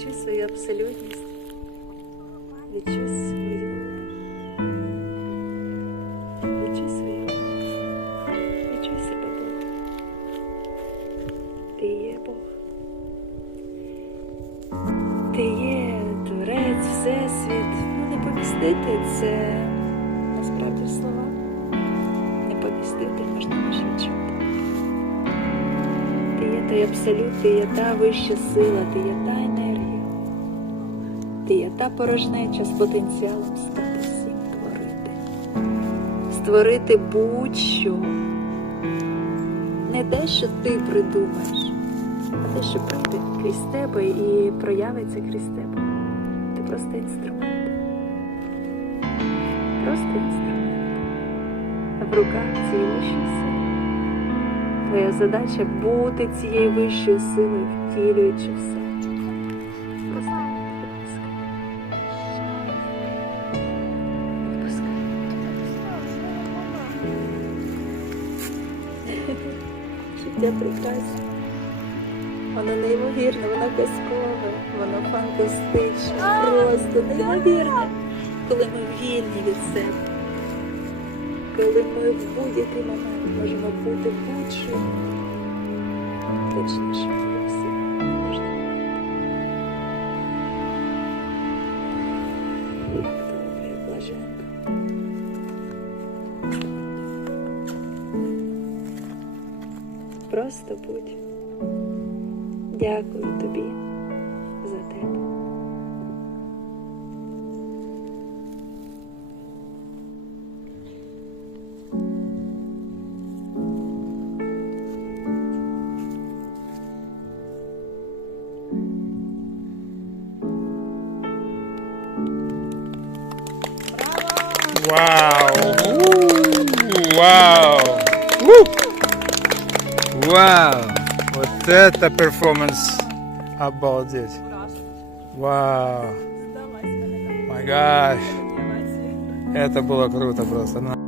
свою абсолютність. Відчуй свою. Відчуй свою. Відчуй себе Бог. Ти є Бог. Ти є творець, всесвіт. Ну, не помістити це насправді слова. Не помістити можна лише відчути. Ти є той абсолют, ти є та вища сила, ти є та. Ти та порожнеча з потенціалом стати всім творити. Створити будь-що. Не те, що ти придумаєш, а те, що прийде крізь тебе і проявиться крізь тебе. Ти просто інструмент. Просто інструмент. В руках цієї вищої сили. Твоя задача бути цією вищою силою, втілюючи все. Життя прекрасне. Воно неймовірне, воно казкове, воно фантастичне, просто неймовірне, коли ми вільні від себе коли ми в будь-який момент можемо бути будь-що точніше всі можна. Як добре, як Просто будь. Дякую тобі за тебе. Вау! Вау! У! Вау! Вот это перформанс! Обалдеть! Вау! Май гаш! Это было круто просто. Ну,